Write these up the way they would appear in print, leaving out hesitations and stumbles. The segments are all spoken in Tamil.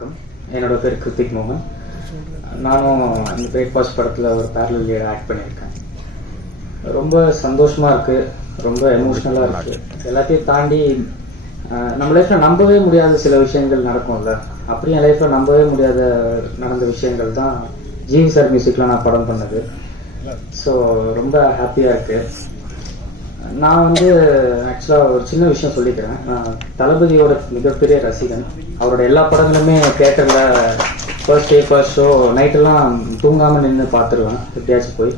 வணக்கம். என்னோட பேர் கிருத்திக் மோகன். நானும் இந்த பிரேக்ஃபாஸ்ட் படத்தில் ஒரு பேரலல் லீட் ஆக்ட் பண்ணியிருக்கேன். ரொம்ப சந்தோஷமாக இருக்குது, ரொம்ப எமோஷ்னலாக இருக்குது. எல்லாத்தையும் தாண்டி நம்ம லைஃப்பில் நம்பவே முடியாத சில விஷயங்கள் நடக்கும்ல, அப்படி என் லைஃப்பில் நம்பவே முடியாத நடந்த விஷயங்கள் தான் ஜிவி சார் மியூசிக்கில் நான் படம் பண்ணது. ஸோ ரொம்ப ஹாப்பியாக இருக்குது. நான் ஆக்சுவலாக ஒரு சின்ன விஷயம் சொல்லிக்கிறேன். நான் தளபதியோட மிகப்பெரிய ரசிகன். அவரோட எல்லா படங்களுமே தியேட்டரில் ஃபர்ஸ்ட் டே ஃபர்ஸ்ட் ஷோ நைட்டெல்லாம் தூங்காமல் நின்று பார்த்துருவேன் எப்படியாச்சும் போய்.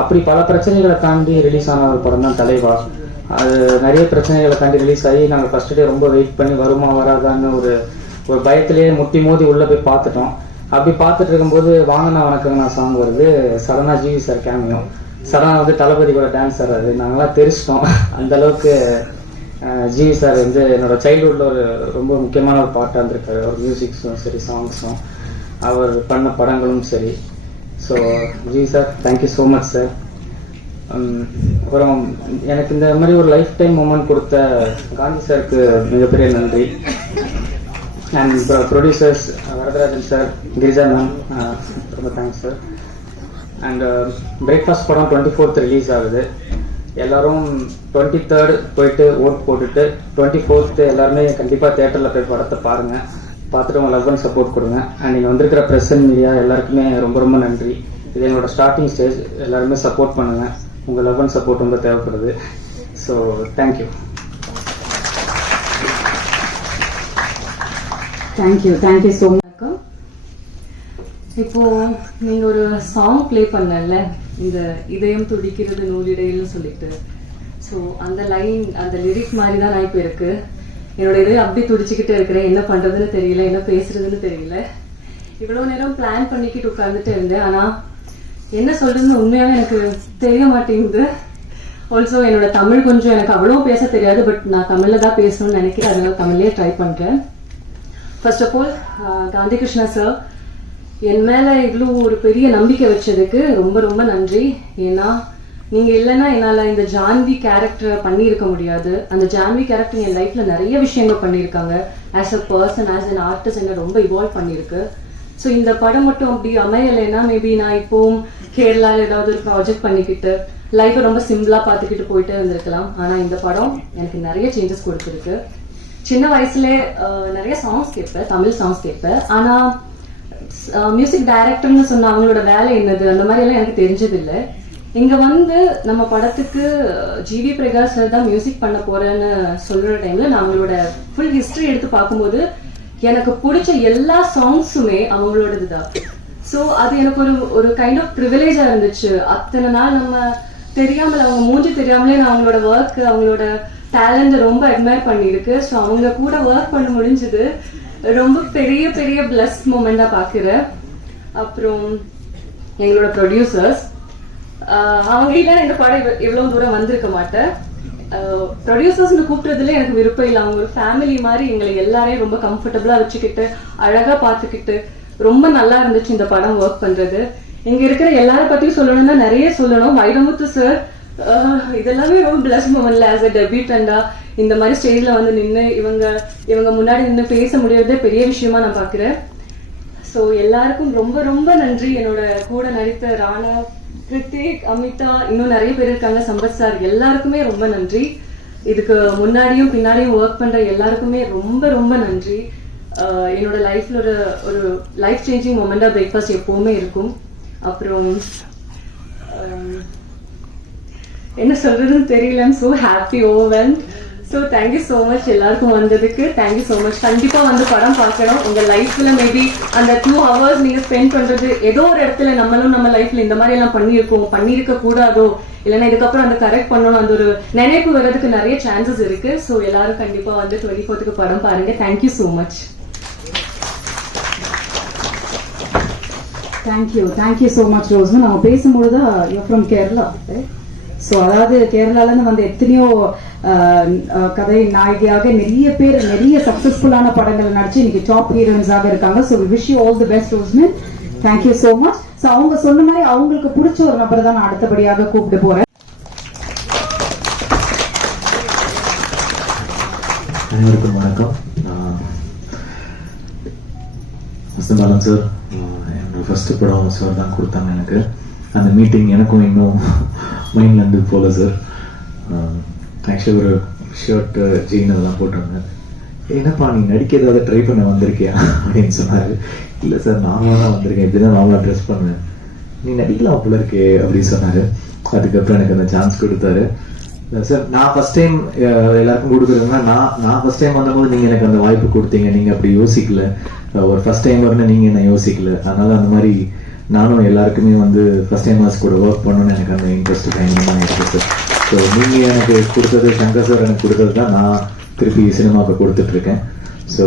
அப்படி பல பிரச்சனைகளை தாண்டி ரிலீஸ் ஆன ஒரு படம் தான் தலைவா. அது நிறைய பிரச்சனைகளை தாண்டி ரிலீஸ் ஆகி நாங்கள் ஃபர்ஸ்ட் டே ரொம்ப வெயிட் பண்ணி வருமா வராதான்னு ஒரு பயத்திலேயே முட்டி மோதி உள்ளே போய் பார்த்துட்டோம். அப்படி பார்த்துட்டு இருக்கும்போது வாங்கண்ணா வணக்கங்கண்ணா சாங் வருது. சடனாக ஜிவி சார் கேமியோ, சடனாக தளபதி கூட டான்ஸ் ஆடுறாரு. நாங்களாம் தெரிச்சிட்டோம். அந்த அளவுக்கு ஜிவி சார் என்னோட சைல்ட்ஹுட்டில் ஒரு ரொம்ப முக்கியமான ஒரு பாட்டாக இருந்திருக்காரு. ஒரு மியூசிக்ஸும் சரி, சாங்ஸும், அவர் பண்ண படங்களும் சரி. So GV sir, thank you so much sir. அப்புறம் எனக்கு இந்த மாதிரி ஒரு லைஃப் டைம் மூமெண்ட் கொடுத்த காந்தி சாருக்கு மிகப்பெரிய நன்றி. And producers Varadarajan sir, Girija ma'am, ரொம்ப தேங்க்ஸ் சார். அண்ட் பிரேக்ஃபாஸ்ட் படம் 24th ரிலீஸ் ஆகுது. எல்லோரும் 23rd போயிட்டு ஓட் போட்டுட்டு 24th எல்லாருமே கண்டிப்பாக தேட்டரில் போய் படத்தை பாருங்கள். பார்த்துட்டு உங்கள் லவ் அண்ட் சப்போர்ட் கொடுங்க. அண்ட் நீங்கள் வந்திருக்கிற ப்ரெஸ் அண்ட் மீடியா எல்லாருக்குமே ரொம்ப ரொம்ப நன்றி. இது என்னோட ஸ்டார்டிங் ஸ்டேஜ். எல்லாருமே சப்போர்ட் பண்ணுங்கள். உங்கள் லவ் அண்ட் சப்போர்ட் ரொம்ப தேவைப்படுது. So thank you. Thank you so much. இப்போ நீங்க ஒரு சாங் ப்ளே பண்ணல, இந்த இதயம் துடிக்கிறது நூலிடையில்னு சொல்லிட்டு. ஸோ அந்த லைன், அந்த லிரிக் மாதிரி தான் நான் இப்போ இருக்கு. என்னோட இதயம் அப்படி துடிச்சுக்கிட்டே இருக்கிறேன். என்ன பண்றதுன்னு தெரியல, என்ன பேசுறதுன்னு தெரியல. இவ்வளவு நேரம் பிளான் பண்ணிக்கிட்டு உட்கார்ந்துட்டு இருந்தேன். ஆனா என்ன சொல்றதுன்னு உண்மையாவே எனக்கு தெரிய மாட்டேங்குது. ஆல்சோ என்னோட தமிழ் கொஞ்சம் எனக்கு அவ்வளோ பேச தெரியாது. பட் நான் தமிழ்ல தான் பேசணும்னு நினைக்கிறேன். அதனால தமிழ்லயே ட்ரை பண்றேன். First of all Gandhi Krishna sir என் மேல இவ்வளோ ஒரு பெரிய நம்பிக்கை வச்சதுக்கு ரொம்ப ரொம்ப நன்றி. ஏன்னா நீங்க இல்லைன்னா என்னால இந்த ஜான்வி கேரக்டரை பண்ணியிருக்க முடியாது. அந்த ஜான்வி கேரக்டர் என் லைஃப்ல நிறைய விஷயங்கள் பண்ணியிருக்காங்க. As a person, as an artist என்ன ரொம்ப இவால்வ் பண்ணியிருக்கு. ஸோ இந்த படம் மட்டும் அப்படி அமையலைன்னா மேபி நான் இப்போவும் கேரளாவில் ஏதாவது ஒரு ப்ராஜெக்ட் பண்ணிக்கிட்டு லைஃப்பை ரொம்ப சிம்பிளா பார்த்துக்கிட்டு போயிட்டே இருந்திருக்கலாம். ஆனா இந்த படம் எனக்கு நிறைய சேஞ்சஸ் கொடுத்துருக்கு. சின்ன வயசுல நிறைய சாங்ஸ் கேட்பேன், தமிழ் சாங்ஸ் கேட்பேன். ஆனா மியூசிக் டைரக்டர்னு சொன்ன அவங்களோட வேலை என்னது அந்த மாதிரி எல்லாம் எனக்கு தெரிஞ்சதில்லை. இங்க நம்ம படத்துக்கு ஜிவி பிரகாஷ் சார் தான் மியூசிக் பண்ண போறேன்னு சொல்ற டைம்ல நான் அவங்களோட ஃபுல் ஹிஸ்டரி எடுத்து பார்க்கும்போது எனக்கு பிடிச்ச எல்லா சாங்ஸுமே அவங்களோடது தான். ஸோ அது எனக்கு ஒரு கைண்ட் ஆஃப் ப்ரிவிலேஜா இருந்துச்சு. அத்தனை நாள் நம்ம தெரியாமல், அவங்க மூஞ்சி தெரியாமலே நான் அவங்களோட ஒர்க், அவங்களோட டேலண்ட் ரொம்ப அட்மையர் பண்ணியிருக்கு. ஸோ அவங்க கூட ஒர்க் பண்ண முடிஞ்சது ரொம்ப பெரிய பெரிய பிளஸ் மூமெண்டா பாக்குறேன். அப்புறம் எங்களோட ப்ரொடியூசர்ஸ், அவங்க இல்லைன்னா இந்த படம் இவ்வளவு தூரம் வந்திருக்க மாட்டேன். ப்ரொடியூசர்ஸ்னு கூப்பிட்டதுல எனக்கு விருப்பம் இல்லை. அவங்க ஒரு ஃபேமிலி மாதிரி எங்களை எல்லாரையும் ரொம்ப கம்ஃபர்டபுளா வச்சுக்கிட்டு அழகா பார்த்துக்கிட்டு ரொம்ப நல்லா இருந்துச்சு இந்த படம் ஒர்க் பண்றது. இங்க இருக்கிற எல்லார பத்தியும் சொல்லணும்னா நிறைய சொல்லணும். வைரமுத்து சார், இதெல்லாமே ரொம்ப பிளஸ் மூமெண்ட்ல ஆஸ் அ டெபியூட்டண்டா இந்த மாதிரி ஸ்டேஜ்ல நின்று இவங்க முன்னாடி நின்று பேச முடியறதே பெரிய விஷயமா நான் பாக்குறேன். ஸோ எல்லாருக்கும் ரொம்ப ரொம்ப நன்றி. என்னோட கூட நடித்த ராணா, கிருத்திக், அமிதா, இன்னும் நிறைய பேர் இருக்காங்க, சம்பத் சார், எல்லாருக்குமே ரொம்ப நன்றி. இதுக்கு முன்னாடியும் பின்னாடியும் ஒர்க் பண்ற எல்லாருக்குமே ரொம்ப ரொம்ப நன்றி. என்னோட லைஃப்ல ஒரு லைஃப் சேஞ்சிங் மொமெண்டா பிரேக்ஃபாஸ்ட் எப்பவுமே இருக்கும். அப்புறம் என்ன சொல்றதுன்னு தெரியல. I'm so happy, overwhelmed. So thank you so much எல்லாருக்கும் வந்ததுக்கு. Thank you so much. கண்டிப்பா படம் பார்க்கணும். உங்க லைஃப்ல மேபி அந்த 2 hours நீங்க ஸ்பெண்ட் பண்றது ஏதோ ஒரு இடத்துல நம்மளும் நம்ம லைஃப்ல இந்த மாதிரி எல்லாம் பண்ணியிருக்க கூடாதோ, இல்லைன்னா இதுக்கப்புறம் அந்த கரெக்ட் பண்ணணும், அந்த ஒரு நினைப்பு வர்றதுக்கு நிறைய சான்சஸ் இருக்கு. ஸோ எல்லாரும் கண்டிப்பா 24th படம் பாருங்க. Thank you so much. Thank you so much Rosman. நம்ம பேசும்பொழுது யூ ஃப்ரம் கேரளா. ஸோ அதாவது கேரளாலேருந்து எத்தனையோ கதை நாயகியாக நிறைய பேர் நிறைய சக்சஸ்ஃபுல்லான படங்கள் நடிச்சு இன்னைக்கு டாப் ஹீரோயின்ஸாக இருக்காங்க. So we wish you all the best Rosman. Thank you so much. So அவங்க சொன்ன மாதிரி அவங்களுக்கு பிடிச்ச ஒரு நபர் தான் நான் அடுத்தபடியாக கூப்பிட்டு போறேன். அனைவருக்கும் வணக்கம். வசந்தபாலன் சார் என்னோட ஃபஸ்ட்டு படம் சார் தான் கொடுத்தாங்க எனக்கு. அந்த மீட்டிங் எனக்கும் இன்னும் மைண்ட்லேருந்து போகல சார். ஆக்சுவலி ஒரு ஷர்ட்டு ஜீன் அதெல்லாம் போட்டிருந்தேன். என்னப்பா நீ நடிக்க ஏதாவது ட்ரை பண்ண வந்திருக்கியா அப்படின்னு சொன்னார். இல்லை சார் நார்மலாக தான் வந்திருக்கேன், இப்படி தான் நார்மலாக ட்ரெஸ் பண்ணேன். நீ நடிக்கலாம் போல இருக்கே அப்படின்னு சொன்னார். அதுக்கப்புறம் எனக்கு அந்த சான்ஸ் கொடுத்தாரு சார். நான் ஃபர்ஸ்ட் டைம் எல்லாருக்கும் கொடுக்குறதுன்னா நான் ஃபர்ஸ்ட் டைம் வந்தபோது நீங்கள் எனக்கு அந்த வாய்ப்பு கொடுத்தீங்க. நீங்கள் அப்படி யோசிக்கல, ஒரு ஃபர்ஸ்ட் டைம் வரணும் நீங்கள் என்ன யோசிக்கல. அதனால அந்த மாதிரி நானும் எல்லாருக்குமே வந்து ஃபர்ஸ்ட் டைமர்ஸ் கூட ஒர்க் பண்ணணும்னு எனக்கு அந்த இன்ட்ரெஸ்ட் பயங்கரமாக இருக்குது சார். ஸோ நீங்கள் எனக்கு கொடுத்தது, சங்கர் சார் எனக்கு கொடுத்தது தான் நான் திருப்பி சினிமாவுக்கு கொடுத்துட்ருக்கேன். ஸோ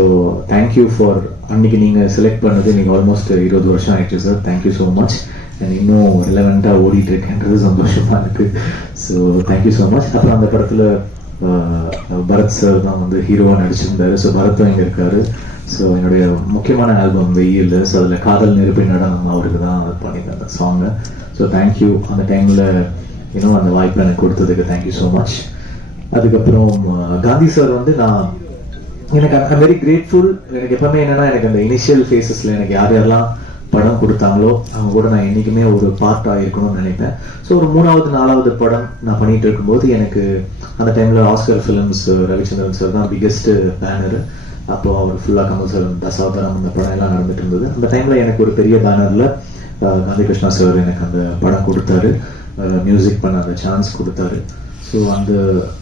தேங்க்யூ ஃபார் அன்னைக்கு நீங்கள் செலக்ட் பண்ணது. நீங்கள் ஆல்மோஸ்ட் 20 வருஷம் ஆயிடுச்சு sir. Thank you so much. And இன்னும் ரிலவெண்ட்டாக ஓடிட்டு இருக்கேன்றது சந்தோஷமாக இருக்குது. So thank you so much. அப்புறம் அந்த படத்தில் பரத் சார் தான் வந்து ஹீரோவாக நடிச்சிருந்தாரு. ஸோ பரத்தும் இங்கே இருக்காரு. ஸோ என்னுடைய முக்கியமான ஆல்பம் வெயில். ஸோ அதில் காதல் நெருப்பின் நடனம் அவருக்கு தான் பண்ணியிருந்தேன் அந்த சாங்கை. So thank you. அந்த டைமில் இன்னும் அந்த வாய்ப்பை எனக்கு கொடுத்ததுக்கு தேங்க்யூ ஸோ மச். அதுக்கப்புறம் காந்தி சார் வந்து எனக்கு ஐம் வெரி கிரேட்ஃபுல். எனக்கு எப்பவுமே என்னன்னா, எனக்கு அந்த இனிஷியல் ஃபேஸஸ்ல எனக்கு யாரெல்லாம் படம் கொடுத்தாங்களோ அவங்க கூட நான் என்றைக்குமே ஒரு பார்ட் ஆகிருக்கணும்னு நினைப்பேன். ஸோ ஒரு 3வது 4வது படம் நான் பண்ணிட்டு இருக்கும்போது எனக்கு அந்த டைம்ல ஆஸ்கர் ஃபிலிம்ஸ் ரவிச்சந்திரன் சார் தான் பிக்கெஸ்ட் பேனர். அப்போ அவர் ஃபுல்லாக கமல் சார் தசாவதாரம் அந்த படம் எல்லாம் நடந்துட்டு இருந்தது. அந்த டைம்ல எனக்கு ஒரு பெரிய பேனர்ல காந்தி கிருஷ்ணா சார் எனக்கு அந்த படம் கொடுத்தாரு, மியூசிக் பண்ண அந்த சான்ஸ் கொடுத்தாரு. ஸோ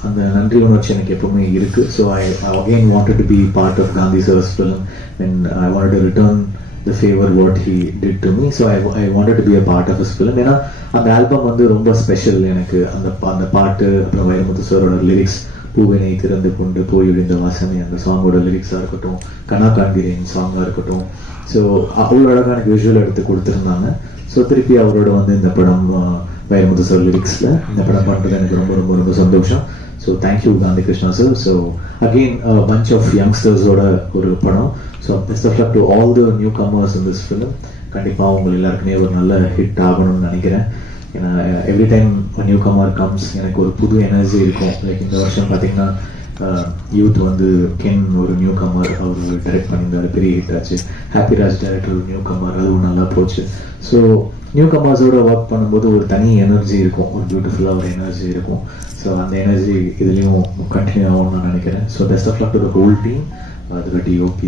அந்த நன்றி உணர்ச்சி எனக்கு எப்பவுமே இருக்கு. So I again wanted to be part of Gandhi sir's film and I wanted to return the favor what he did to me. So I wanted to be a part of his film. ஏன்னா அந்த ஆல்பம் வந்து ரொம்ப ஸ்பெஷல் எனக்கு. அந்த பாட்டு, அப்புறம் வைரமுத்து சாரோட லிரிக்ஸ், பூவினை திறந்து கொண்டு போயுடிந்த வாசனை அந்த சாங்கோட லிரிக்ஸாக இருக்கட்டும், கனா காண்கிறேன் சாங்காக இருக்கட்டும். ஸோ அவ்வளோ அழகாக எனக்கு விஷுவல் எடுத்து கொடுத்துருந்தாங்க. ஸோ திருப்பி அவரோட வந்து இந்த படம் வைரமுத்து சார் லிரிக்ஸில் இந்த படம் பண்ணுறது எனக்கு ரொம்ப ரொம்ப ரொம்ப சந்தோஷம். So thank you Gandhi Krishna sir. So again punch of யங்ஸ்டர்ஸோட ஒரு படம். So best of luck to all the newcomers in this film. கண்டிப்பாக உங்கள் எல்லாருக்குமே ஒரு நல்ல ஹிட் ஆகணும்னு நினைக்கிறேன். ஏன்னா every time newcomer comes எனக்கு ஒரு புது எனர்ஜி இருக்கும். லைக் இந்த வருஷம் பார்த்தீங்கன்னா யூத் வந்து கென் ஒரு நியூ கமர் அவர் டைரக்ட் பண்ணியிருந்தாரு, பெரிய ஹிட் ஆச்சு. ஹாப்பி ராஜ் டைரக்டர் ஒரு நியூ கமர், அதுவும் நல்லா போச்சு. ஸோ நியூ கமர்ஸோட ஒர்க் பண்ணும்போது ஒரு தனி எனர்ஜி இருக்கும், ஒரு பியூட்டிஃபுல்லாக ஒரு எனர்ஜி இருக்கும். ஸோ அந்த எனர்ஜி இதுலேயும் கண்டினியூ ஆகும்னு நான் நினைக்கிறேன். So best of luck to the whole team, the DOP,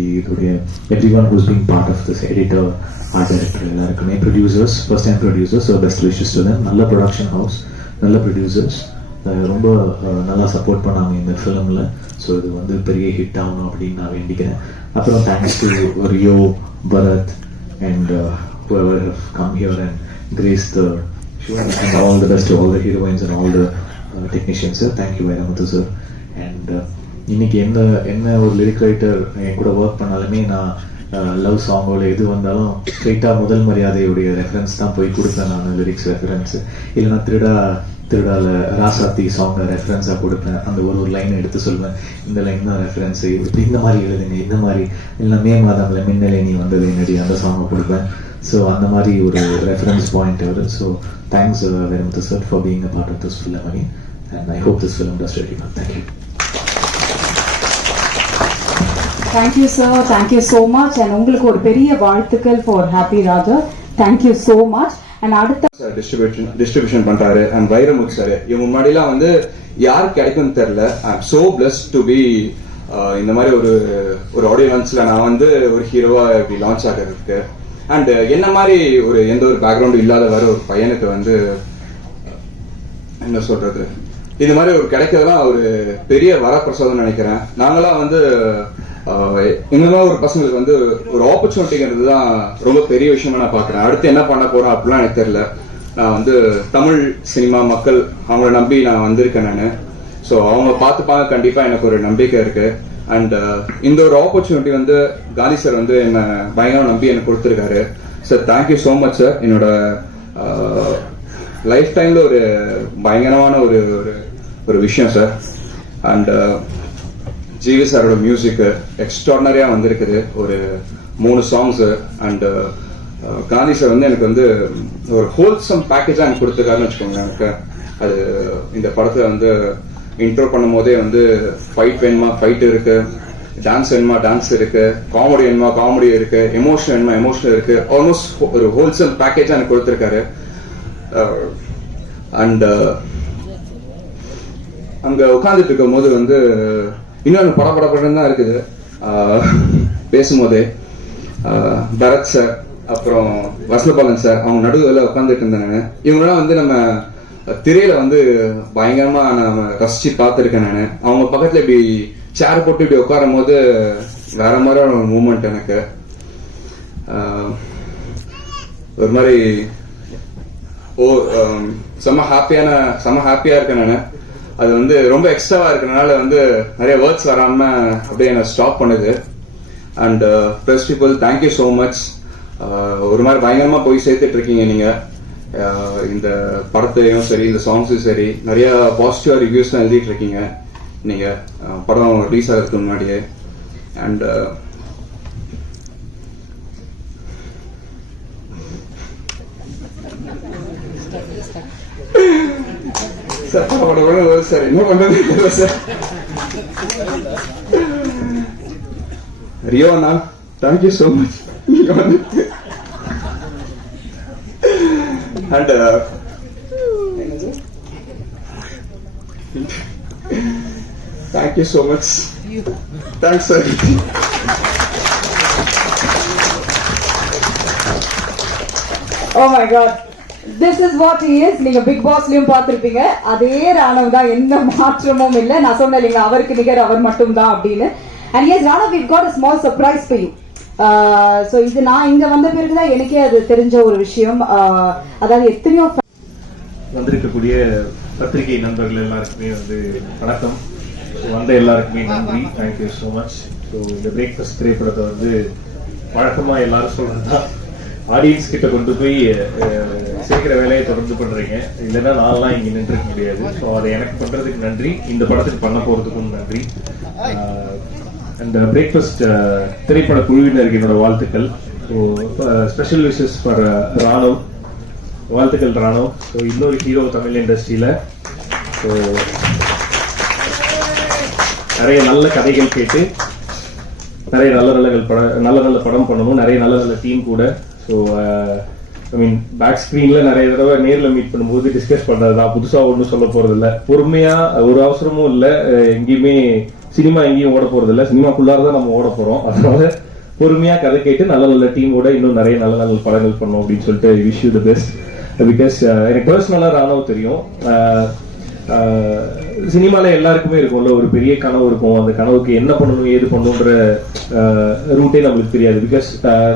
everyone who's been part of this, editor, art director, எல்லாருக்குமே, producers, first time producers, so best wishes to them. நல்ல ப்ரொடக்ஷன் ஹவுஸ், நல்ல ப்ரொடியூசர்ஸ், ரொம்ப நல்லா சப்போர்ட் பண்ணாங்க இந்த ஃபிலிமில். ஸோ இது வந்து பெரிய ஹிட் ஆகணும் அப்படின்னு நான் வேண்டிக்கிறேன். அப்புறம் thanks to Rio, Bharath and whoever have come here and graced the show, and all the best to all the heroines and all the technicians, sir. Thank you Vairamuthu sir. And இன்னைக்கு என்ன ஒரு லிரிக் ரைட்டர் என் கூட ஒர்க் பண்ணாலுமே நான் லவ் சாங்கோட எது வந்தாலும் ஸ்ட்ரெயிட்டாக முதல் மரியாதையுடைய ரெஃபரன்ஸ் தான் போய் கொடுப்பேன். நான் லிரிக்ஸ் ரெஃபரன்ஸ் இல்லைன்னா திருடால ராசாத்தி சாங்கை ரெஃபரன்ஸாக கொடுப்பேன். அந்த ஒரு லைன் எடுத்து சொல்லுவேன், இந்த லைன் தான் ரெஃபரன்ஸு, இப்படி இந்த மாதிரி எழுதுங்க, இந்த மாதிரி இல்லை மே மாதம்ல மின்னலே நீ வந்தது என்னடி அந்த சாங்கை கொடுப்பேன். ஸோ அந்த மாதிரி ஒரு ரெஃபரன்ஸ் பாயிண்ட் வரும். So thanks Vairamuthu sir for being a part of this film again, and I hope this film does really well. Thank you. Thank you sir, thank you so much. And உங்களுக்கு ஒரு பெரிய வாழ்த்துக்கள் for Happy Raja. Thank you so much. And அடுத்த டிஸ்ட்ரிபியூஷன் பண்றாரு and வைரமுத்து சார். இவங்க முன்னாடிலாம் வந்து யார் கிடைக்கும்னு தெரியல. I am so blessed to be இந்த மாதிரி ஒரு ஆடியோ லான்ச்ல நான் வந்து ஒரு ஹீரோவா இப்படி லான்ச் ஆகிறதுக்கு. அண்ட் என்ன மாதிரி எந்த ஒரு பேக்ரவுண்டும் இல்லாத வர ஒரு பையனுக்கு வந்து என்ன சொல்றது, இந்த மாதிரி ஒரு கிடைக்கிறதுலாம் ஒரு பெரிய வரப்பிரசாதம் நினைக்கிறேன். நாங்களாம் வந்து இந்த மாதிரி ஒரு பசங்களுக்கு வந்து ஒரு ஆப்பர்ச்சுனிட்டிங்கிறது தான் ரொம்ப பெரிய விஷயமா நான் பாக்குறேன். அடுத்து என்ன பண்ண போறோம் அப்படிலாம் எனக்கு தெரியல. நான் வந்து தமிழ் சினிமா மக்கள் அவங்கள நம்பி நான் வந்திருக்கேன் நான். ஸோ அவங்க பார்த்துப்பாங்க, கண்டிப்பா எனக்கு ஒரு நம்பிக்கை இருக்கு. அண்ட் இந்த ஒரு ஆப்பர்ச்சுனிட்டி வந்து காந்தி சார் வந்து என்ன பயங்கரம் நம்பி எனக்கு கொடுத்துருக்காரு. Sir thank you so much sir. என்னோட லைஃப் டைம்ல ஒரு பயங்கரமான ஒரு விஷயம் சார். அண்ட் ஜிவி சாரோட மியூசிக் எக்ஸ்ட்ராடனரியா வந்திருக்குது, ஒரு 3 சாங்ஸ். அண்ட் காந்தி சார் வந்து எனக்கு வந்து ஒரு ஹோல்சம் பேக்கேஜா எனக்கு கொடுத்துருக்காருன்னு வச்சுக்கோங்க. எனக்கு அது இந்த படத்துல வந்து இன்ட்ரோ பண்ணும் போதே வந்து ஃபைட் வேணுமா, ஃபைட் இருக்கு, டான்ஸ் வேணுமா டான்ஸ் இருக்கு, காமெடி வேணுமா காமெடி இருக்கு, எமோஷன் வேணுமா எமோஷன் இருக்கு. ஆல்மோஸ்ட் ஒரு ஹோல்சேல் பேக்கேஜ் எனக்கு கொடுத்துருக்காரு. அண்ட் அங்க உட்காந்துட்டு இருக்கும் போது வந்து இன்னொன்று படப்படப்படம் தான் இருக்குது. பேசும்போதே பரத் சார் அப்புறம் வசலபாலன் சார் அவங்க நடுவில் உட்காந்துட்டு இருந்தாங்க. இவங்களாம் வந்து நம்ம திரையில வந்து பயங்கரமா நம்ம ரசிச்சு பார்த்துருக்கேன் நான். அவங்க பக்கத்துல இப்படி சேர் போட்டு இப்படி உட்காரும் போது வேற மாதிரியான ஒரு மூமெண்ட் எனக்கு. ஒரு மாதிரி செம்ம ஹாப்பியா இருக்கேன் நான். அது வந்து ரொம்ப எக்ஸ்ட்ராவா இருக்கனால வந்து நிறைய வேர்ட்ஸ் வராம அப்படியே என்ன ஸ்டாப் பண்ணுது. And press people thank you so much. ஒரு மாதிரி பயங்கரமா போய் சேர்த்துட்டு இருக்கீங்க நீங்க. இந்த படத்தையும் சரி இந்த சாங்ஸும் சரி நிறைய பாசிட்டிவா ரிவ்யூஸ் தான் எழுதிட்டு இருக்கீங்க நீங்க படம் ரிலீஸ் ஆகிறதுக்கு முன்னாடியே. அண்ட் சார் என்ன பண்றது தெரியல சார். ரியோ அண்ணா தேங்க்யூ ஸோ மச். நீங்க வந்து and thank you so much. Thanks sir. Oh my god, this is what he is. நீங்க பிக் பாஸ்லயும் பார்த்திருப்பீங்க. அதே ராணவ் தான், எந்த மாற்றமும் இல்லை. நான் சொன்னேன் இல்லைங்க அவருக்கு நிகர் அவர் மட்டும் தான் அப்படின்னு. And yes Ranav, we've got a small surprise for you. So இது நான் இங்க வந்த பிறகுதான் எனக்கே அது தெரிஞ்ச ஒரு விஷயம். அதாவது எத்தனையோ வந்திருக்கக்கூடிய பத்திரிகை நண்பர்கள் எல்லாருக்குமே வந்து வணக்கம். வந்த எல்லாருக்குமே நன்றி, தேங்க்யூ ஸோ மச். ஸோ இந்த பிரேக்ஃபாஸ்ட் திரைப்படத்தை வந்து வழக்கமாக எல்லாரும் சொல்றதுதான், ஆடியன்ஸ் கிட்ட கொண்டு போய் சேர்க்கிற வேலையை தொடர்ந்து பண்றீங்க. இல்லைன்னா நான்லாம் இங்கே நின்றுக்க முடியாது. ஸோ அதை எனக்கு பண்றதுக்கு நன்றி, இந்த படத்துக்கு பண்ண போறதுக்கும் நன்றி. அந்த பிரேக்ஃபாஸ்ட் திரைப்பட குழுவினருக்கு என்னோட வாழ்த்துக்கள். So special wishes for Raanav. வாழ்த்துக்கள் ராணவ். ஸோ இன்னொரு ஹீரோ தமிழ் இண்டஸ்ட்ரியில. ஸோ நிறைய நல்ல கதைகள் கேட்டு நிறைய நல்ல படம் பண்ணணும், நிறைய நல்ல டீம் கூட. ஸோ ஐ மீன் பேக் ஸ்கிரீன்ல நிறைய தடவை நேரில் மீட் பண்ணும்போது டிஸ்கஸ் பண்றதுதான், புதுசா ஒன்றும் சொல்ல போறது இல்லை. பொறுமையா, ஒரு அவசரமும் இல்லை, எங்கேயுமே சினிமா எங்கேயும் ஓட போறது இல்லை, சினிமாக்குள்ளார தான் நம்ம ஓட போறோம். அதனால பொறுமையா கதை கேட்டு நல்ல டீமோட இன்னும் நிறைய நல்ல படங்கள் பண்ணோம் அப்படின்னு சொல்லிட்டு wish you the best. Because எனக்கு பர்சனலா ராணவ் தெரியும். சினிமால எல்லாருக்குமே இருக்கும்ல ஒரு பெரிய கனவு இருக்கும். அந்த கனவுக்கு என்ன பண்ணணும் ஏது பண்ணணுன்ற ரூட்டே நம்மளுக்கு தெரியாது. பிகாஸ்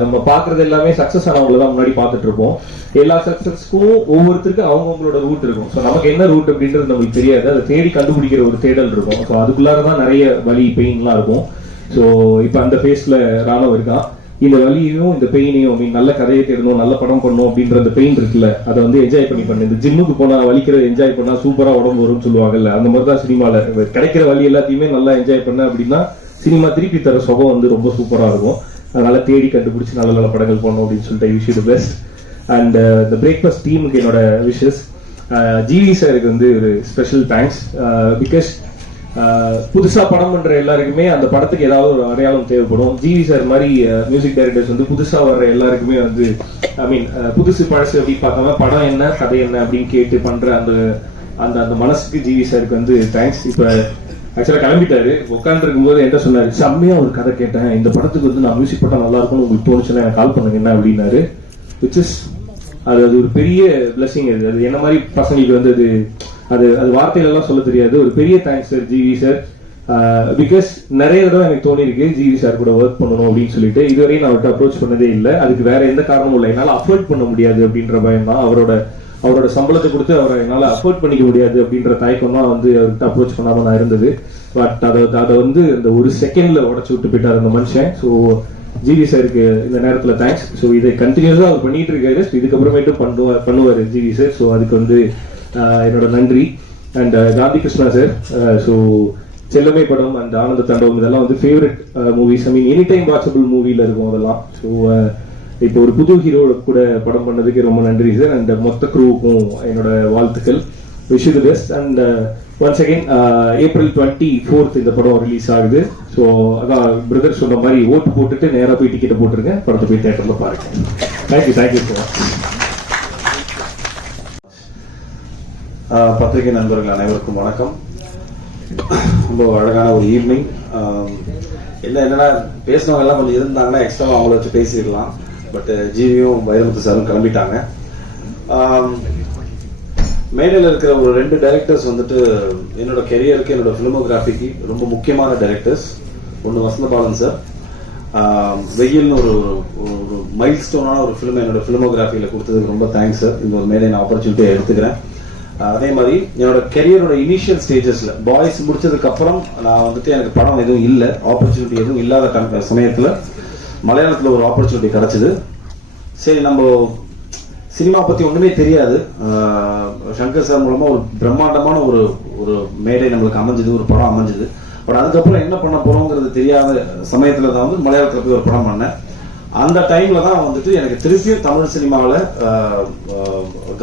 நம்ம பாக்குறது எல்லாமே சக்சஸ் ஆனவங்களை தான் முன்னாடி பார்த்துட்டு இருப்போம். எல்லா சக்சஸ்க்கும் ஒவ்வொருத்தருக்கும் அவங்களோட ரூட் இருக்கும். ஸோ நமக்கு என்ன ரூட் அப்படின்றது நம்மளுக்கு தெரியாது. அதை தேடி கண்டுபிடிக்கிற ஒரு தேடல் இருக்கும். ஸோ அதுக்குள்ளாரதான் நிறைய வலி பெயின்லாம் இருக்கும். ஸோ இப்போ அந்த ஃபேஸ்ல ராணவ் இருக்கான். இந்த வலியையும் இந்த பெயினையும் நல்ல கதையை தேடணும், நல்ல படம் பண்ணணும் அப்படின்ற அந்த பெயின் இருக்குல்ல, அதை வந்து என்ஜாய் பண்ணு. இந்த ஜிம்முக்கு போனா வலிக்கிறத என்ஜாய் பண்ணா சூப்பரா உடம்பு வரும்னு சொல்லுவாங்கல்ல, அந்த மாதிரி தான் சினிமால கிடைக்கிற வலி எல்லாத்தையுமே நல்லா என்ஜாய் பண்ண அப்படின்னா சினிமா திருப்பி தர சுகம் வந்து ரொம்ப சூப்பரா இருக்கும். அதனால தேடி கண்டுபிடிச்சு நல்ல படங்கள் பண்ணணும் அப்படின்னு சொல்லிட்டு wish you the best. And இந்த பிரேக்ஃபாஸ்ட் டீமுக்கு என்னோட விஷஸ். ஜிவி சாருக்கு வந்து ஒரு ஸ்பெஷல் தேங்க்ஸ். பிகாஸ் புதுசா படம் பண்ற எல்லாருக்குமே அந்த படத்துக்கு ஏதாவது ஒரு அடையாளம் தேவைப்படும். ஜிவி சார் மாதிரி மியூசிக் டைரக்டர்ஸ் வந்து புதுசா வர்ற எல்லாருக்குமே வந்து ஐ மீன் புதுசு பழசு அப்படின்னு பார்த்தோம்னா படம் என்ன கதை என்ன அப்படின்னு கேட்டு பண்ற அந்த அந்த அந்த மனசுக்கு ஜிவி சாருக்கு வந்து தேங்க்ஸ். இப்ப ஆக்சுவலா கிளம்பிட்டாரு. உட்கார்ந்து இருக்கும்போது என்ன சொன்னாரு, செம்மையா ஒரு கதை கேட்டேன், இந்த படத்துக்கு வந்து நான் மியூசிக் போட்டா நல்லா இருக்கும்னு உங்களுக்கு தோணுச்சுன்னா எனக்கு கால் பண்ணுங்க என்ன அப்படின்னாரு. விச் இஸ் அது ஒரு பெரிய பிளஸிங். அது என்ன மாதிரி பசங்களுக்கு வந்து அது வார்த்தைகள் எல்லாம் சொல்ல தெரியாது. ஒரு பெரிய thanks sir GV sir. Because நிறைய தடவை எனக்கு தோணி இருக்கு ஜிவி சார் கூட ஒர்க் பண்ணணும் அப்படின்னு சொல்லிட்டு. இதுவரையும் நான் அவர்கிட்ட அப்ரோச் பண்ணதே இல்லை. அதுக்கு வேற எந்த காரணமும் இல்லை. என்னால் அஃபோர்ட் பண்ண முடியாது அப்படின்ற பயம் தான். அவரோட சம்பளத்தை கொடுத்து அவரை என்னால் அஃபோர்ட் பண்ணிக்க முடியாது அப்படின்ற தயக்கம் தான் வந்து அவர்கிட்ட அப்ரோச் பண்ணாம நான் இருந்தது. பட் அதை வந்து இந்த ஒரு செகண்ட்ல உடச்சு விட்டு போயிட்டார் அந்த மனுஷன். ஸோ ஜிவி சாருக்கு இந்த நேரத்தில் தேங்க்ஸ். ஸோ இதை கண்டினியூஸா அவர் பண்ணிட்டு இருக்காரு. இதுக்கப்புறமேட்டும் பண்ணுவார் ஜிவி சார். ஸோ அதுக்கு வந்து என்னோட நன்றி. And Gandhi Krishna sir. So செல்லமே படம் அண்ட் ஆனந்த தாண்டவம் இதெல்லாம் வந்து ஃபேவரட் மூவிஸ். ஐ மீன் எனி டைம் வாட்சபிள் மூவில இருக்கும் அதெல்லாம். ஸோ இப்போ ஒரு புது ஹீரோ கூட படம் பண்ணதுக்கு ரொம்ப நன்றி சார். அண்ட் மொத்த குரூவுக்கும் என்னோட வாழ்த்துக்கள். Wish you the best. And once again April 24th இந்த படம் ரிலீஸ் ஆகுது. ஸோ அதான் பிரதர் சொன்ன மாதிரி ஓட்டு போட்டுட்டு நேராக போய் டிக்கெட்டை போட்டுருங்க, படத்தை போய் தேட்டரில் பாருங்க. Thank you sir. பத்திரிகை நண்பர்கள் அனைவருக்கும் வணக்கம். ரொம்ப அழகான ஒரு ஈவினிங். என்னன்னா பேசினவங்க எல்லாம் கொஞ்சம் இருந்தாங்கன்னா எக்ஸ்ட்ரா அவங்கள வச்சு பேசிடலாம். பட் ஜிவியும் வைரமுத்து சாரும் கிளம்பிட்டாங்க. மேடையில் இருக்கிற ஒரு 2 டைரக்டர்ஸ் வந்துட்டு என்னோட கெரியருக்கு, என்னோட ஃபிலிமோகிராஃபிக்கு ரொம்ப முக்கியமான டைரக்டர்ஸ். ஒன்று வசந்தபாலன் சார், வெயில்னு ஒரு மைல் ஸ்டோனான ஒரு ஃபிலிம் என்னோட ஃபிலிமோகிராஃபியில் கொடுத்ததுக்கு ரொம்ப தேங்க்ஸ் சார். இந்த ஒரு மேடை நான் ஆப்பர்ச்சுனிட்டியை எடுத்துக்கிறேன். அதே மாதிரி என்னோட கெரியரோட இனிஷியல் ஸ்டேஜஸ்ல பாய்ஸ் முடிச்சதுக்கு அப்புறம் நான் வந்துட்டு எனக்கு படம் எதுவும் இல்லை, ஆப்பர்ச்சுனிட்டி எதுவும் இல்லாத சமயத்துல மலையாளத்துல ஒரு ஆப்பர்ச்சுனிட்டி கிடைச்சது. சரி, நம்ம சினிமா பத்தி ஒண்ணுமே தெரியாது, சங்கர் சார் மூலமா ஒரு பிரம்மாண்டமான ஒரு மேடை நம்மளுக்கு அமைஞ்சது, ஒரு படம் அமைஞ்சது. பட் அதுக்கப்புறம் என்ன பண்ண போறோங்கிறது தெரியாத சமயத்துல தான் வந்து மலையாளத்துல போய் ஒரு படம் பண்ணேன். அந்த டைம்ல தான் வந்துட்டு எனக்கு திருப்பியும் தமிழ் சினிமாவில்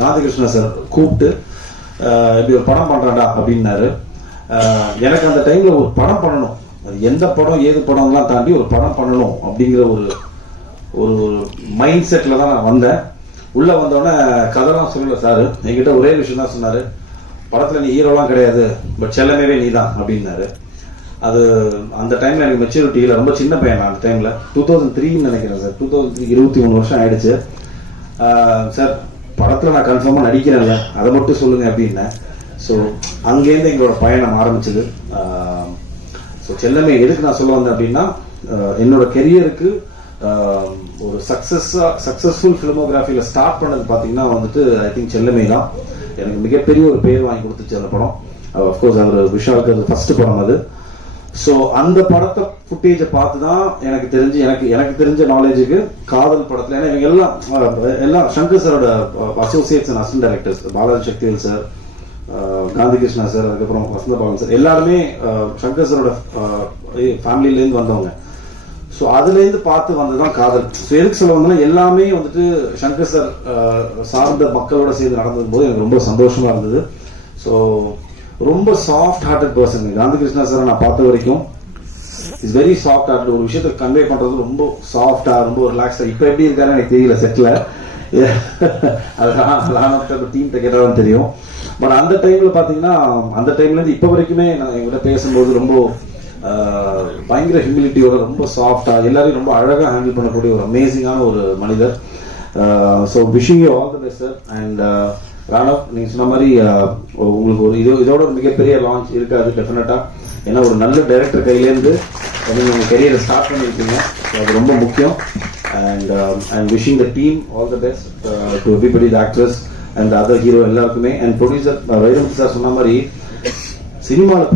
காந்திகிருஷ்ணா சார் கூப்பிட்டு இப்படி ஒரு படம் பண்றாண்டா அப்படின்னாரு. எனக்கு அந்த டைம்ல ஒரு படம் பண்ணணும், அது எந்த படம் ஏது படம்லாம் தாண்டி ஒரு படம் பண்ணணும் அப்படிங்கிற ஒரு மைண்ட் செட்ல தான் நான் வந்தேன். உள்ள வந்தோடனே கதெல்லாம் சொல்லல சார், என்கிட்ட ஒரே விஷயம் தான் சொன்னாரு, படத்துல நீ ஹீரோலாம் கிடையாது, பட் செல்லமேவே நீ தான் அப்படின்னாரு. அது அந்த டைம்ல எனக்கு மெச்சூரிட்டி இல்லை, ரொம்ப சின்ன பையன் அந்த டைம்ல. 2003 நினைக்கிறேன் சார், 2003 23 வருஷம் ஆயிடுச்சு. சார் படத்துல நான் கன்ஃபார்மா நடிக்கிறேன்ல, அதை மட்டும் சொல்லுங்க அப்படின்னேன். ஸோ அங்கேருந்து எங்களோட பயணம் ஆரம்பிச்சது. ஸோ செல்லமே எதுக்கு நான் சொல்ல வந்தேன் அப்படின்னா, என்னோட கெரியருக்கு ஒரு சக்சஸ்ஃபுல் ஃபிலிமோகிராஃபியில ஸ்டார்ட் பண்ணது பார்த்தீங்கன்னா வந்துட்டு ஐ திங்க் செல்லமே தான். எனக்கு மிகப்பெரிய ஒரு பேர் வாங்கி கொடுத்துச்சு அந்த படம். அஃப்கோர்ஸ் அவர் விஷாலுக்கு அது ஃபர்ஸ்ட் படம் அது. ஸோ அந்த படத்தை ஃபுட்டேஜை பார்த்து தான் எனக்கு தெரிஞ்ச நாலேஜுக்கு காதல் படத்தில், ஏன்னா இவங்க எல்லாம் சங்கர் சாரோட associates and assistant directors, Balaji Sakthivel sir, Gandhikrishna sir, அதுக்கப்புறம் வசந்தபாலன் சார், எல்லாருமே சங்கர் சாரோட ஃபேமிலியிலேருந்து வந்தவங்க. ஸோ அதுலேருந்து பார்த்து வந்ததுதான் காதல். ஸோ எதுக்கு சொல்ல வந்தோம்னா, எல்லாமே வந்துட்டு சங்கர் சார் சார்ந்த மக்களோட சேர்ந்து நடந்தது போது எனக்கு ரொம்ப சந்தோஷமா இருந்தது. ஸோ ரொம்ப சாஃப்ட் ஹார்ட்டட் பர்சன் காந்திகிருஷ்ணா சார் நான் பார்த்த வரைக்கும். Is very soft hearted. ஒரு விஷயத்தை கன்வே பண்றது ரொம்ப சாஃப்டா, ரொம்ப ரிலாக்ஸா. இப்போ எப்படி இருக்காரு எனக்கு தெரியல செட்ல, அது டீம் கேட்டாலும் தெரியும். பட் அந்த டைம்ல பாத்தீங்கன்னா, அந்த டைம்ல இருந்து இப்போ வரைக்குமே நான் எங்கிட்ட பேசும்போது ரொம்ப பயங்கர ஹியூமிலிட்டியோட, ரொம்ப சாஃப்டா, எல்லாரையும் ரொம்ப அழகா ஹேண்டில் பண்ணக்கூடிய ஒரு அமேசிங்கான ஒரு மனிதர். So wishing you all the best sir. And Raanav, நீங்க சொன்ன மாதிரி உங்களுக்கு ஒரு இதோட ஒரு மிகப்பெரிய லான்ச் இருக்காது டெஃபினட்டா. ஏன்னா ஒரு நல்ல டைரக்டர் கையிலேருந்து நீங்க உங்க கெரியரை ஸ்டார்ட் பண்ணிருக்கீங்க, அது ரொம்ப முக்கியம். And I'm wishing the team all the best to everybody, the actors and other hero எல்லாருக்குமே. அண்ட் ப்ரொடியூசர் வைரமுத்து சார் சொன்ன மாதிரி, சினிமாவில்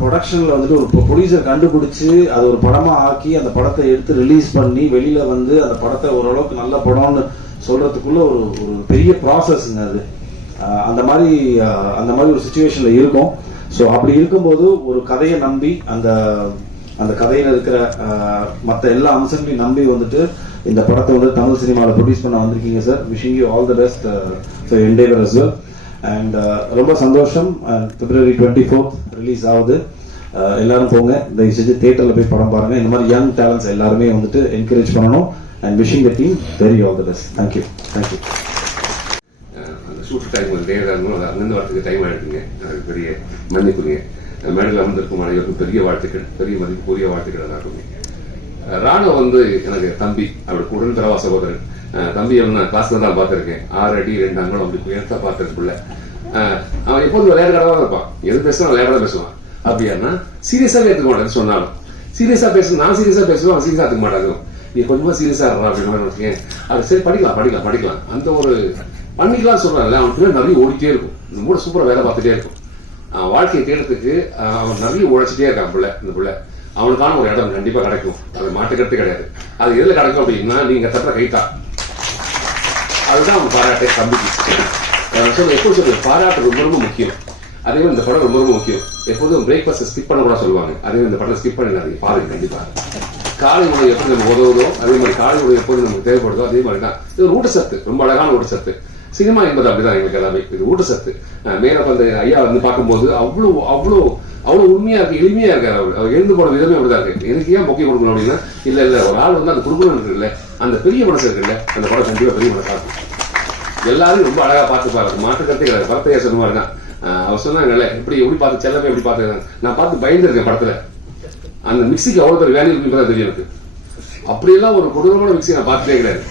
ப்ரொடக்ஷன்ல வந்துட்டு ஒரு ப்ரொடியூசர் கண்டுபிடிச்சு அதை ஒரு படமா ஆக்கி அந்த படத்தை எடுத்து ரிலீஸ் பண்ணி வெளியில வந்து அந்த படத்தை ஓரளவுக்கு நல்ல படம்னு சொல்றதுக்குள்ள ஒரு பெரிய ப்ராசஸ்ங்க அது. அந்த மாதிரி ஒரு சுச்சுவேஷன்ல இருக்கும். ஸோ அப்படி இருக்கும்போது ஒரு கதையை நம்பி அந்த கதையில இருக்கிற மற்ற எல்லா அம்சங்களையும் நம்பி வந்துட்டு இந்த படத்தை வந்து தமிழ் சினிமாவில் ப்ரொடியூஸ் பண்ண வந்திருக்கீங்க சார். Wishing you all the best for endeavour as well. And ரொம்ப சந்தோஷம். February 24th ரிலீஸ் ஆகுது. எல்லாரும் போங்க, தயவு செஞ்சு தியேட்டர்ல போய் படம் பாருங்க. இந்த மாதிரி யங் டேலண்ட்ஸ் எல்லாருமே வந்துட்டு என்கரேஜ் பண்ணணும். And wishing the team very all the best. Thank you. அந்த ஷூட் டைம் வந்து அங்கிருந்து வரதுக்கு டைம் ஆயிடுங்க. அதுக்கு பெரிய மன்னிப்புங்க. மேடையில் வந்திருக்கும் அனைவருக்கும் பெரிய வாழ்த்துக்கள், பெரிய மதிப்புரிய வாழ்த்துக்கள் எல்லாருக்குமே. ராணுவ வந்து எனக்கு தம்பி, அவருக்கு உடன் பிறவா சகோதரன். தம்பி நான் கிளாஸ்ல தான் பார்த்திருக்கேன். 6 அடி 2 அங்குலம் அப்படி உயர்த்தா பார்த்திருக்குள்ள. அவன் எப்போதும் விளையாடுறதா இருப்பான், எது பேசுவான் விளையாட பேசுவான். அப்படியானா சீரியஸாவே எடுத்துக்க மாட்டேன்னு சொன்னாலும், சீரியஸா பேசணும், நான் சீரியஸா பேசுவேன், அவன் சீரியஸா எடுத்துக்க மாட்டாங்க. நீ கொஞ்சமா சீரியஸா இருக்கலாம் அப்படின்னு அது சரி, படிக்கலாம் அந்த ஒரு பண்ணிக்கலாம் சொல்றாங்கல்ல, அவனுக்கு நிறைய ஓடிட்டே இருக்கும். ரொம்ப சூப்பரா வேலை பார்த்துட்டே இருக்கும். அவன் வாழ்க்கையை தேடுறதுக்கு அவன் நிறைய உழைச்சிட்டே இருக்கான் பிள்ளை. இந்த பிள்ளை அவனுக்கான ஒரு இடம் கண்டிப்பா கிடைக்கும், அது மாட்டுக்கிறது கிடையாது. அது எதுல கிடைக்கும் அப்படின்னா, நீங்க தட்டுற கைத்தா, அதுதான் அவன் பாராட்டே தம்பிக்கு. எப்போ சொல்றது, பாராட்டு ரொம்ப ரொம்ப முக்கியம். அதே மாதிரி இந்த படம் ரொம்ப ரொம்ப முக்கியம். எப்போதும் பிரேக்ஃபாஸ்ட் ஸ்கிப் பண்ண கூட சொல்லுவாங்க. அதே இந்த படம் ஸ்கிப் பண்ணிடாதீங்க, பாருங்க கண்டிப்பா. காலை உணவு எப்படி நம்ம உதவுதோ அதே மாதிரி காலை உணவு எப்போது நமக்கு தேவைப்படுதோ அதே மாதிரி தான். இது ஒரு ஊட்டச்சத்து, ரொம்ப அழகான ஊட்டச்சத்து. சினிமா என்பது அப்படிதான் எங்களுக்கு எல்லாமே இது ஊட்டச்சத்து. மேல வந்து ஐயா வந்து பார்க்கும்போது அவ்வளோ அவ்வளோ அவ்வளோ உண்மையா இருக்கு, எளிமையா இருக்காரு. அவர் எழுந்து போன விதமே அப்படிதான் இருக்கு. எனக்கு ஏன் முக்கியம் கொடுக்கணும் அப்படின்னா, இல்ல இல்ல ஒரு ஆள் வந்து அந்த குடும்பம் இருக்குல்ல, அந்த பெரிய மனசு இருக்குல்ல, அந்த படம் கண்டிப்பா பெரிய மனசா இருக்கும். எல்லாரும் ரொம்ப அழகா பார்த்து பாருங்க, மாற்றுக்கருத்தே கிடையாது. பரத்தையா சொன்ன மாதிரி தான் அவர் சொன்னாங்கல்ல, எப்படி பார்த்து செல்லமே எப்படி பார்த்து நான் பார்த்து பயந்துருக்கேன் படத்துல. அந்த மிக்சிக்கு அவ்வளவு பேர் வேல்யூ இருக்குன்றதா தெரியும் எனக்கு. அப்படியெல்லாம் ஒரு கொடூரமான மிக்சி நான் பார்த்ததே கிடையாது.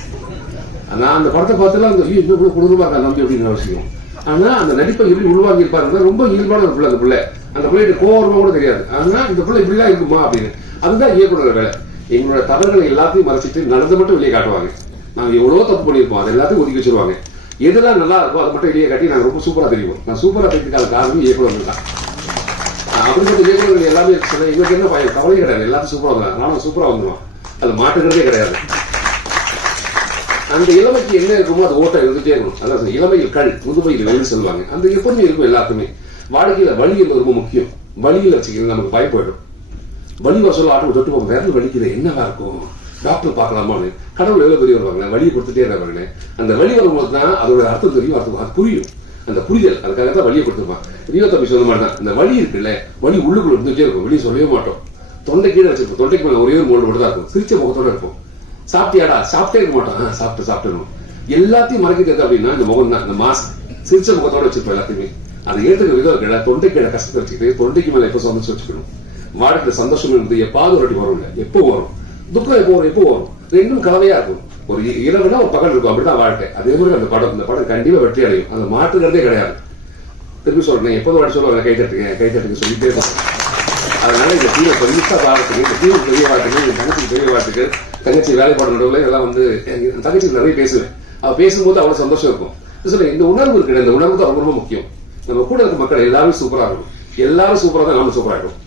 நான் அந்த படத்தை பார்த்துலாம் அந்த இன்னும் கூட கொடூரமா இருக்கா நம்பி அப்படிங்கிற விஷயம். ஆனா அந்த நடிப்பை எப்படி உருவாக்கி இருப்பாருன்னா ரொம்ப இயல்பான ஒரு பிள்ளை. அந்த பிள்ளை அந்த பிள்ளைகிட்ட கோவமா கூட தெரியாது. ஆனா இந்த பிள்ளை இப்படிதான் இருக்குமா அப்படின்னு. அதுதான் இயக்குனர் வேலை. எங்களோட தவறுகளை எல்லாத்தையும் மறைச்சிட்டு நடந்து மட்டும் வெளியே காட்டுவாங்க. நாங்க எவ்வளவோ தப்பு பண்ணியிருப்போம், அது எல்லாத்தையும் ஒதுக்கி வச்சிருவாங்க. எதெல்லாம் நல்லா இருக்கும் அதை மட்டும் வெளியே காட்டி நாங்க ரொம்ப சூப்பரா தெரியும். நான் சூப்பரா தெரிஞ்சுக்காத காரணம் இயக்குனர் தான். அப்படிப்பட்ட இயக்குநர்கள் எல்லாமே சொன்ன எங்களுக்கு என்ன கவலை கிடையாது, எல்லாத்தையும் சூப்பரா வந்துடும். நானும் சூப்பரா வந்துடுவான், அது மாட்டுக்கிறதே கிடையாது. அந்த இளமைக்கு என்ன இருக்குமோ அது ஓட்டம் இருந்துட்டே இருக்கணும். அதான் இளமையில் கல் முதுமையில் வெளியே சொல்லுவாங்க. அந்த எப்பவுமே இருக்கும் எல்லாத்துக்குமே. வாழ்க்கையில வலி என்பது ரொம்ப முக்கியம். வலியில் வச்சுக்கிறது நமக்கு பயப்படும். வலி வர சொல்ல ஆட்டோ தொட்டு போகும், விரல் வலிக்குது என்னவா இருக்கும், டாக்டர் பார்க்கலாமான்னு. கடவுள் எவ்வளவு பெரிய வருவாங்களே, வலியை கொடுத்துட்டே இருப்பாங்களே. அந்த வலி வரும்போது தான் அதோட அர்த்தம் தெரியும், அது புரியும். அந்த புரிதல் அதுக்காக தான் வலியை கொடுத்துருப்பான். ரியோ தம்பி சொன்ன மாதிரி தான் இந்த வலி இருக்குல்ல, வலி உள்ளுக்குள்ள இருந்துட்டே இருக்கும், வெளியே சொல்லவே மாட்டோம். தொண்டை கீழே வச்சிருப்போம், தொண்டைக்கு மேல ஒரே ஒரு மோல்டு மட்டும் தான் இருக்கும். சிரிச்ச முகத்தோட இருப்போம். சாப்பிட்டியாடா, சாப்பிட்டே இருக்க மாட்டோம், சாப்பிட்டு எல்லாத்தையும் மறைக்கிறது அப்படின்னா இந்த முகம் தான். இந்த மாஸ்க் சிரிச்ச முகத்தோட வச்சிருப்போம் எல்லாத்தையுமே. அதை ஏற்றுக்க விதம் இருக்குல்ல, தொண்டைக்கு கஷ்டத்தை வச்சுக்கிட்டு தொண்டைக்கு மேல எப்போ சந்தோஷம் வச்சுக்கணும். வாழ்க்கையில சந்தோஷம் இருந்து எப்பாவது ஒரு வாட்டி வரும், இல்ல எப்போ வரும், துக்கம் எப்போ வரும், ரெண்டும் கலவையா இருக்கும். ஒரு இரவுனா ஒரு பகல் இருக்கும், அப்படிதான் வாழ்க்கை. அதே மாதிரி அந்த படம் கண்டிப்பா வெற்றி அடையும், அதை மாற்றுகிறதே கிடையாது. திருப்பி சொல்றேன், எப்போது வாட்டி சொல்லுவாங்க கை தட்டுங்க சொல்லிட்டே இருப்பாங்க. அதனால இந்த டீமை பெருசா வாழ்த்துக்கு, இந்த டீம் பெரிய வாழ்த்துக்கு, இந்த தங்கச்சிக்கு பெரிய வாழ்த்துக்கு. தங்கச்சி வேலைப்பாடு நடுவில் எல்லாம் வந்து தங்கச்சி நிறைய பேசுவேன். அவ பேசும்போது அவ்வளவு சந்தோஷம் இருக்கும். இந்த உணர்வு இருக்கு, இந்த உணர்வு தான் ரொம்ப முக்கியம். நம்ம கூட இருக்க மக்கள் எல்லாரும் சூப்பரா இருக்கும், எல்லாரும் சூப்பரா தான் நாம சூப்பரா இருக்கும்.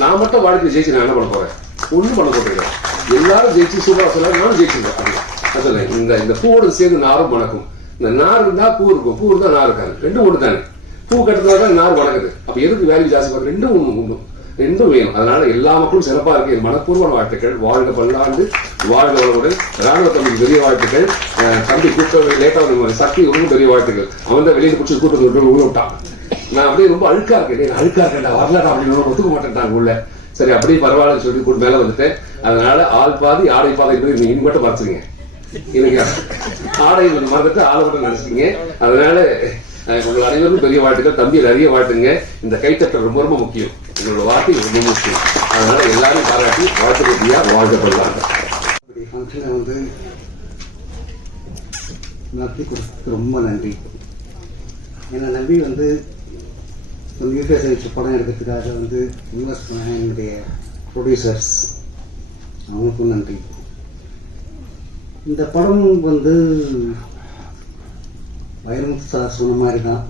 நான் மட்டும் வாழ்க்கை ஜெயிச்சு நான் என்ன பண்ண போறேன், ஒண்ணும் பண்ண போறேன். எல்லாரும் ஜெயிச்சு சூப்பரா சொல்ல நானும் ஜெயிச்சிருக்கேன். இந்த பூவோடு சேர்ந்து நாரும் மணக்கும். இந்த நார் இருந்தா பூ இருக்கும், பூ இருந்தா நார் இருக்காது, ரெண்டும் ஒண்ணு தானே. பூ கட்டுறதுதான் நார் வணக்குது. அப்ப எதுக்கு வேல்யூ ஜாஸ்தி பார்த்து, ரெண்டும் ஒண்ணு ரெண்டும் வேணும். அதனால எல்லா மக்களும் சிறப்பா இருக்கு. மனப்பூர்வமான வாழ்த்துக்கள். வாழ்க பல்லாண்டு, வாழ்க வளமுடன். ராணுவ தம்பிக்கு பெரிய வாழ்த்துக்கள். தம்பி கூட்ட லேட்டா சக்தி ரொம்ப பெரிய வாழ்த்துக்கள். அவன் தான் வெளியே பிடிச்சி கூட்டத்தை விட்டான். நான் அப்படியே ரொம்ப அழுக்கா இருக்கேன்டா வரலடா அப்படின்னு ஒத்துக்க மாட்டேன்ட்டாங்க உள்ள. சரி அப்படியே பரவாயில்லன்னு சொல்லி கூட்டு மேல வந்துட்டேன். அதனால ஆள் பாதி ஆடை பாதை என்பது நீங்க மட்டும் மறைச்சிருங்க. எனக்கு ஆடை மறந்துட்டு ஆளை மட்டும் நினைச்சிங்க. அதனால உங்கள் அனைவரும் பெரிய வாழ்த்துக்கள். தம்பி நிறைய வாழ்த்துங்க. இந்த கைத்தட்டல் ரொம்ப ரொம்ப முக்கியம், உங்களோட வார்த்தை ரொம்ப முக்கியம். அதனால எல்லாரும் பாராட்டி வாழ்த்துக்கட்டியா வாழ்க்கப்படலாம். ஃபங்க்ஷனை வந்து நடத்தி கொடுத்ததுக்கு ரொம்ப நன்றி. என்னை நம்பி வந்து நியூக்ளியஸ் வச்சு படம் எடுக்கிறதுக்காக வந்து இன்வெஸ்ட் பண்ண என்னுடைய ப்ரொடியூசர்ஸ், அவங்களுக்கும் நன்றி. இந்த படம் வந்து வைரமுத்து சார் சொன்ன மாதிரி தான்,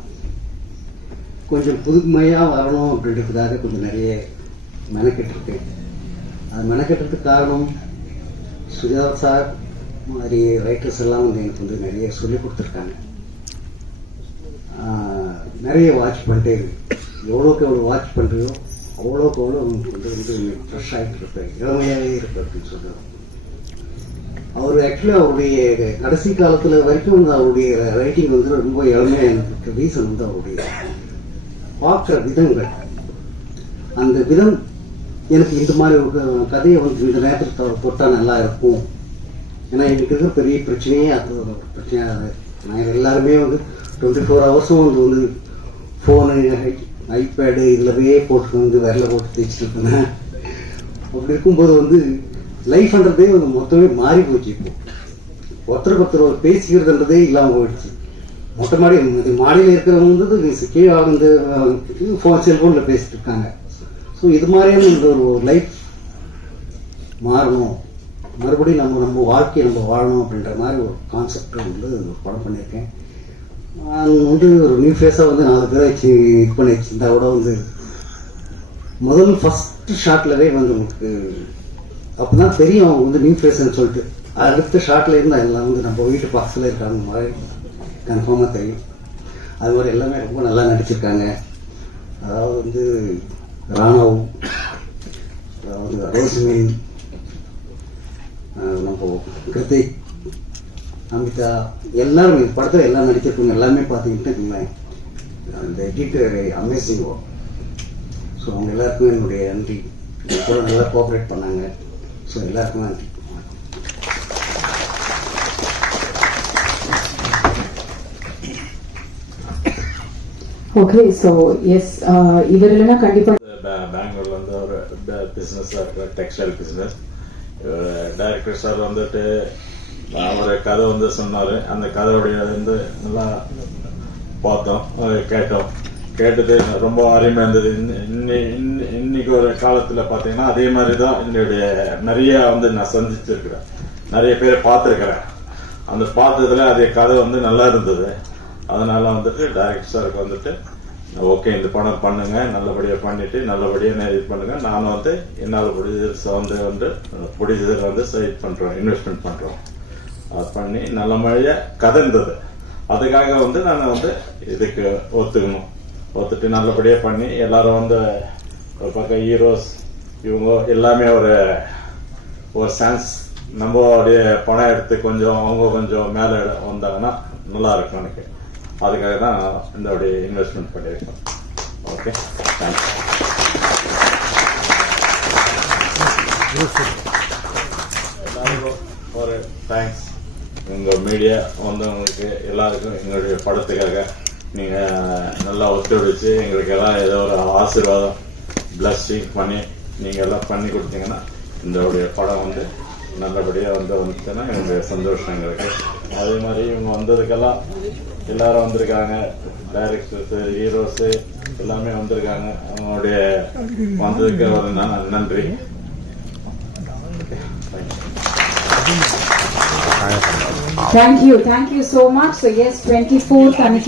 கொஞ்சம் புதுமையாக வரணும் அப்படின்றதுக்காக கொஞ்சம் நிறைய மெனக்கெட்டிருக்கேன். அது மெனக்கெட்டுறதுக்கு காரணம் சுஜாதா சார் மாதிரி ரைட்டர்ஸ் எல்லாம் வந்து எனக்கு வந்து நிறைய சொல்லிக் கொடுத்துருக்காங்க. நிறைய வாட்ச் பண்ணிட்டே இருக்கு. எவ்வளோக்கு எவ்வளோ வாட்ச் பண்ணுறியோ அவ்வளோக்கு எவ்வளோ வந்து வந்து ஃப்ரெஷ் ஆகிட்டு இருப்பேன், இளமையாகவே இருப்பேன் அப்படின்னு சொல்லுவாங்க. அவர் ஆக்சுவலாக அவருடைய கடைசி காலத்தில் வரைக்கும் வந்து அவருடைய ரைட்டிங் வந்து ரொம்ப இளமையாக எனக்கு ரீசன் வந்து அவருடைய பார்க்குற விதங்கள், அந்த விதம் எனக்கு இந்த மாதிரி ஒரு கதையை வந்து இந்த நேரத்தில் அவர் போட்டால் நல்லா இருக்கும். ஏன்னா எனக்கு இருக்கிற பெரிய பிரச்சனையே அது ஒரு பிரச்சனையாக. நான் எல்லாருமே வந்து 24 ஹவர்ஸும் வந்து ஃபோனு ஐபேடு இதிலவே போட்டு வந்து விரல போட்டு தேய்ச்சிட்டு இருப்பேன். அப்படி இருக்கும்போது வந்து லைஃப்ன்றதே வந்து மொத்தமே மாறி போச்சு. இப்போ ஒருத்தர் பேசிக்கிறதுன்றதே இல்லாமல் போயிடுச்சு. மொட்டை மாடியில் இருக்கிறவங்க வந்து கீழே வந்து செல்ஃபோனில் பேசிட்டு இருக்காங்க. ஸோ இது மாதிரியான இந்த ஒரு லைஃப் மாறணும், மறுபடியும் நம்ம வாழ்க்கையை நம்ம வாழணும் அப்படின்ற மாதிரி ஒரு கான்செப்டை வந்து படம் பண்ணியிருக்கேன். நான் வந்து ஒரு நியூ ஃபேஸாக வந்து 4 பேரை வச்சு இது பண்ணி வச்சுருந்தா கூட வந்து முதல் ஃபஸ்ட்டு ஷாட்லவே வந்து நமக்கு அப்போ தான் தெரியும் அவங்க வந்து நியூ ஃபேஸ்ன்னு சொல்லிட்டு. அடுத்த ஷாட்டில் இருந்தால் எல்லாம் வந்து நம்ம வீட்டு பக்கத்தில் இருக்காங்க மாதிரி கன்ஃபார்மாக தெரியும். அது மாதிரி எல்லாமே ரொம்ப நல்லா நடிச்சிருக்காங்க. அதாவது வந்து ராணாவும், அதாவது ரோஸ்மின், நம்ம கிருத்திக், அமிதா எல்லாரும் இந்த படத்தில் எல்லாம் நடிக்கிறவங்க எல்லாமே பார்த்தீங்கன்னா அந்த எடிட்டர் அமேசிங் ஒர்க். ஸோ அவங்க எல்லாருக்குமே என்னுடைய நன்றி. இது கூட நல்லா கோஆப்ரேட் பண்ணாங்க. ஸோ எல்லாருக்குமே நன்றி. ஓகே ஸோ எஸ் இவர் இல்லைன்னா கண்டிப்பா பெங்களூர்ல வந்து ஒரு business textile business. Director sir வந்துட்டு ஒரு கதை வந்து சொன்னாரு. அந்த கதையுடைய வந்து நல்லா பார்த்தோம், கேட்டோம். கேட்டது ரொம்ப அருமையா இருந்தது. இன்னைக்கு ஒரு காலத்துல பாத்தீங்கன்னா அதே மாதிரிதான் என்னுடைய நிறைய வந்து நான் சந்திச்சிருக்கிறேன், நிறைய பேரை பார்த்துருக்கிறேன். அந்த பார்த்ததுல அதே கதை வந்து நல்லா இருந்தது. அதனால வந்துட்டு டைரக்டர் சாருக்கு வந்துட்டு ஓகே இந்த படம் பண்ணுங்க, நல்லபடியா பண்ணிட்டு நல்லபடியா இது பண்ணுங்க. நானும் வந்து என்னால் ப்ரொடியூசர் வந்து சைட் பண்றோம், இன்வெஸ்ட்மெண்ட் பண்றோம். அது பண்ணி நல்ல மழையா கதை இருந்தது. அதுக்காக வந்து நான் வந்து இதுக்கு ஒத்துட்டு நல்லபடியா பண்ணி எல்லாரும் வந்து ஒரு பக்கம் ஹீரோஸ் இவங்க எல்லாமே ஒரு சான்ஸ் நம்மளுடைய பணம் எடுத்து கொஞ்சம் அவங்க கொஞ்சம் மேல வந்தாங்கன்னா நல்லா இருக்கும் எனக்கு. அதுக்காக தான் இந்த இன்வெஸ்ட்மெண்ட் பண்ணியிருக்கோம். Okay, thanks. எல்லாருக்கும் ஒரு தேங்க்ஸ். உங்க மீடியா வந்தவங்களுக்கு எல்லாருக்கும் எங்களுடைய படத்துக்காக நீங்க நல்லா ஒத்துழைச்சு எங்களுக்கு எல்லாம் ஏதோ ஒரு ஆசீர்வாதம் பிளஸ்ஸிங் பண்ணி நீங்க எல்லாம் பண்ணி கொடுத்தீங்கன்னா இந்த படம் வந்து நல்லபடியா வந்துச்சுன்னா எங்களுக்கு சந்தோஷம் எங்களுக்கு. அதே மாதிரி இவங்க வந்ததுக்கெல்லாம் எல்லாரும் வந்திருக்காங்க, டைரக்டர்ஸ் ஹீரோஸ் எல்லாமே வந்திருக்காங்க. அவங்களுடைய வந்ததுக்கு ஒரு நன்றி. Thank you so much. So yes, 24th அன்னைக்கு